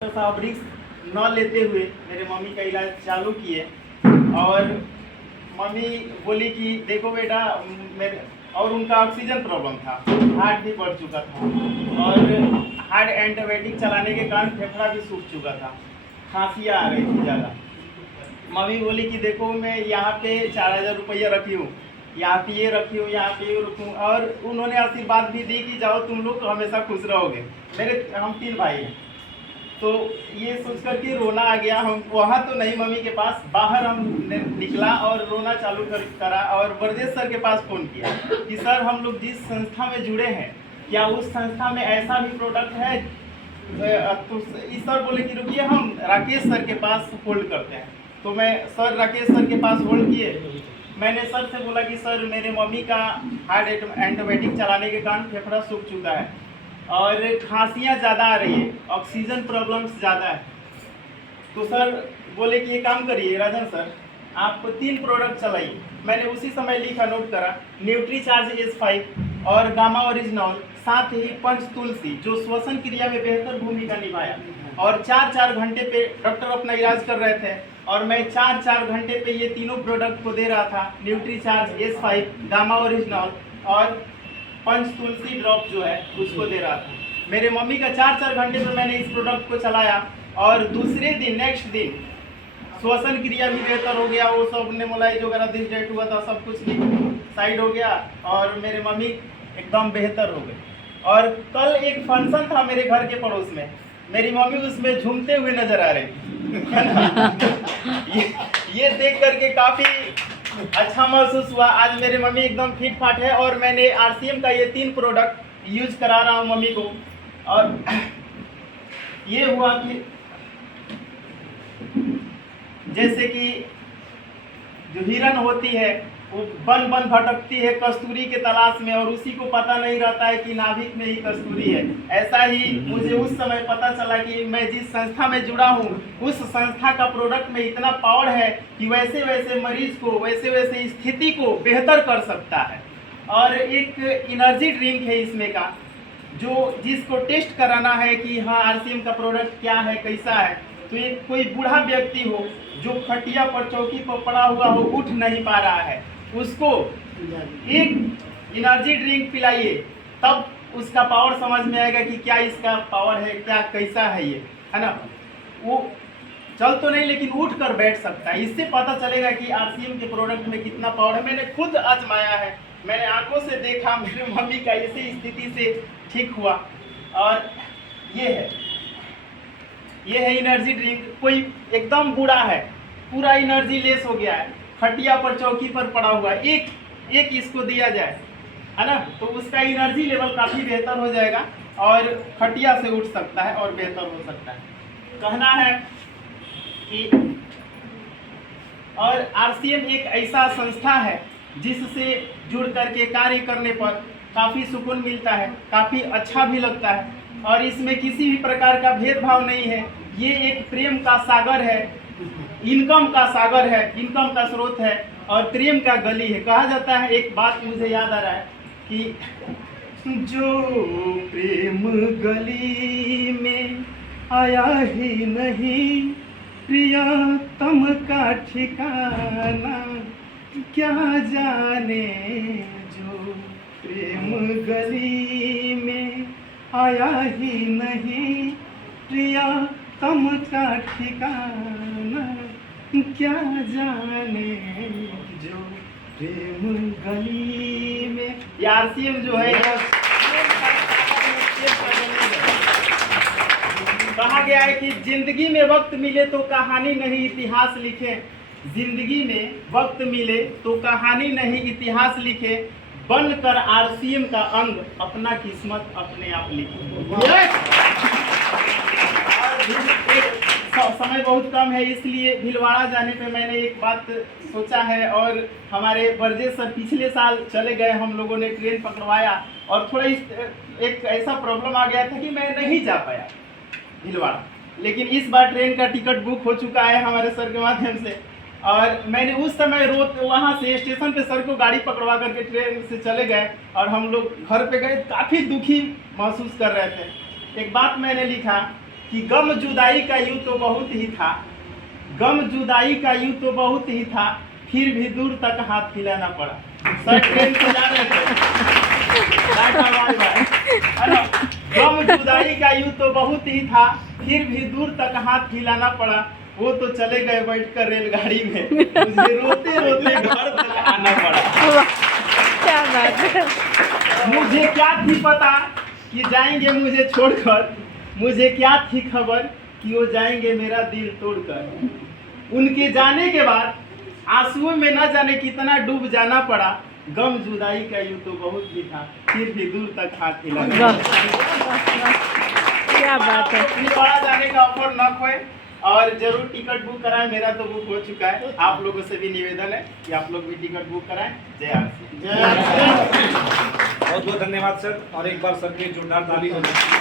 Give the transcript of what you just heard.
साहब रिस्क न लेते हुए मेरे मम्मी का इलाज चालू किए और मम्मी बोली कि देखो बेटा मेरे और उनका ऑक्सीजन प्रॉब्लम था, हार्ट भी बढ़ चुका था और हार्ट एंटीबायोटिक चलाने के कारण फेफड़ा भी सूख चुका था, खांसियाँ आ रही थी ज़्यादा। मम्मी बोली कि देखो मैं यहाँ पे 4000 रुपया रखी हूँ, यहाँ पे ये रखी हूँ, यहाँ पे ये रखूँ, और उन्होंने आशीर्वाद भी दी कि जाओ तुम लोग हमेशा खुश रहोगे। हम 3 भाई हैं, तो ये सोच कर के रोना आ गया। हम वहाँ तो नहीं मम्मी के पास, बाहर हम निकला और रोना चालू करा और ब्रजेश सर के पास फ़ोन किया कि सर हम लोग जिस संस्था में जुड़े हैं क्या उस संस्था में ऐसा भी प्रोडक्ट है। तो इस सर बोले कि रुकिए हम राकेश सर के पास होल्ड करते हैं। तो मैं राकेश सर के पास होल्ड किए। मैंने सर से बोला कि सर मेरे मम्मी का हार्ट एंटीबायोटिक चलाने के कारण फेफड़ा सूख चुका है और खांसियाँ ज़्यादा आ रही है, ऑक्सीजन प्रॉब्लम्स ज़्यादा है। तो सर बोले कि ये काम करिए राजन सर, आप 3 प्रोडक्ट चलाइए। मैंने उसी समय लिखा, नोट करा, न्यूट्रीचार्ज S5 और गामा ओरिजिनॉल, साथ ही पंच तुलसी जो श्वसन क्रिया में बेहतर भूमिका निभाया। और 4-4 घंटे पे डॉक्टर अपना इलाज कर रहे थे और मैं 4-4 घंटे पे ये तीनों प्रोडक्ट को दे रहा था, न्यूट्रीचार्ज S5, गामा ओरिजिनॉल और पंच तुलसी ड्रॉप जो है उसको दे रहा था। मेरे मम्मी का 4-4 घंटे में मैंने इस प्रोडक्ट को चलाया और दूसरे दिन, नेक्स्ट दिन श्वसन क्रिया भी बेहतर हो गया। वो सब नेमोलाइज वगैरह डिस्डेट हुआ था, सब कुछ साइड हो गया और मेरे मम्मी एकदम बेहतर हो गई। और कल एक फंक्शन था मेरे घर के पड़ोस में, मेरी मम्मी उसमें झूमते हुए नजर आ रही ये देख करके काफ़ी अच्छा महसूस हुआ। आज मेरे मम्मी एकदम फिट फाट है और मैंने RCM का ये 3 प्रोडक्ट यूज करा रहा हूँ मम्मी को। और ये हुआ कि जैसे कि जो हिरन होती है वो बन भटकती है कस्तूरी के तलाश में और उसी को पता नहीं रहता है कि नाभिक में ही कस्तूरी है, ऐसा ही मुझे उस समय पता चला कि मैं जिस संस्था में जुड़ा हूँ उस संस्था का प्रोडक्ट में इतना पावर है कि वैसे वैसे मरीज को, वैसे वैसे स्थिति को बेहतर कर सकता है। और एक एनर्जी ड्रिंक है इसमें का, जो जिसको टेस्ट कराना है कि हाँ RCM का प्रोडक्ट क्या है, कैसा है। तो एक कोई बूढ़ा व्यक्ति हो जो खटिया पर, चौकी पर पड़ा हुआ हो, उठ नहीं पा रहा है, उसको एक एनर्जी ड्रिंक पिलाइए, तब उसका पावर समझ में आएगा कि क्या इसका पावर है, क्या कैसा है ये, है ना। वो चल तो नहीं लेकिन उठ कर बैठ सकता है, इससे पता चलेगा कि RCM के प्रोडक्ट में कितना पावर है। मैंने खुद आजमाया है, मैंने आंखों से देखा, मेरी मम्मी का इसी स्थिति से ठीक हुआ। और ये है एनर्जी ड्रिंक। कोई एकदम बूढ़ा है, पूरा एनर्जी लेस हो गया है, खटिया पर, चौकी पर पड़ा हुआ है, एक इसको दिया जाए, है ना, तो उसका एनर्जी लेवल काफ़ी बेहतर हो जाएगा और खटिया से उठ सकता है और बेहतर हो सकता है। कहना है कि और RCM एक ऐसा संस्था है जिससे जुड़ करके कार्य करने पर काफ़ी सुकून मिलता है, काफ़ी अच्छा भी लगता है और इसमें किसी भी प्रकार का भेदभाव नहीं है। ये एक प्रेम का सागर है, इनकम का सागर है, इनकम का स्रोत है और प्रेम का गली है। कहा जाता है, एक बात मुझे याद आ रहा है कि जो प्रेम गली में आया ही नहीं, प्रियतम का ठिकाना क्या जाने। जो प्रेम गली में आया ही नहीं, प्रियतम का ठिकाना क्या जाने। जो प्रेम गली में, ये RCM जो है कहा गया है कि जिंदगी में वक्त मिले तो कहानी नहीं इतिहास लिखे, जिंदगी में वक्त मिले तो कहानी नहीं इतिहास लिखे, बनकर RCM का अंग अपना किस्मत अपने आप लिखे। समय बहुत कम है इसलिए भीलवाड़ा जाने पे मैंने एक बात सोचा है और हमारे ब्रजेश सर पिछले साल चले गए, हम लोगों ने ट्रेन पकड़वाया और थोड़ा एक ऐसा प्रॉब्लम आ गया था कि मैं नहीं जा पाया भीलवाड़ा, लेकिन इस बार ट्रेन का टिकट बुक हो चुका है हमारे सर के माध्यम से। और मैंने उस समय वहाँ से स्टेशन पे सर को गाड़ी पकड़वा करके ट्रेन से चले गए और हम लोग घर पे गए, काफ़ी दुखी महसूस कर रहे थे। एक बात मैंने लिखा कि गम जुदाई का यूं तो बहुत ही था, गम जुदाई का यूं तो बहुत ही था, फिर भी दूर तक हाथ हिलाना पड़ा। सर ट्रेन से जा रहे थे, टाटा बाय बाय, है ना। गम जुदाई का यूं तो बहुत ही था, फिर भी दूर तक हाथ हिलाना पड़ा। वो तो चले गए बैठकर रेलगाड़ी में, मुझे रोते रोते घर तक आना पड़ा। क्या बात है। मुझे क्या थी पता कि जाएंगे मुझे छोड़कर, मुझे क्या थी खबर कि वो जाएंगे मेरा दिल तोड़कर। उनके जाने के बाद आंसुओं में न जाने कितना डूब जाना पड़ा। गम जुदाई का यूं तो बहुत ही था, फिर भी दूर तक हाथ हिलाना वाह, पड़ा। क्या बात है। छिंदवाड़ा जाने का ऑफर न खोए और जरूर टिकट बुक कराएं। मेरा तो बुक हो चुका है। आप लोगों से भी निवेदन है कि आप लोग भी टिकट बुक कराएं। जय आरसी। बहुत बहुत धन्यवाद सर, और एक बार सर के जोरदार ताली हो जाए।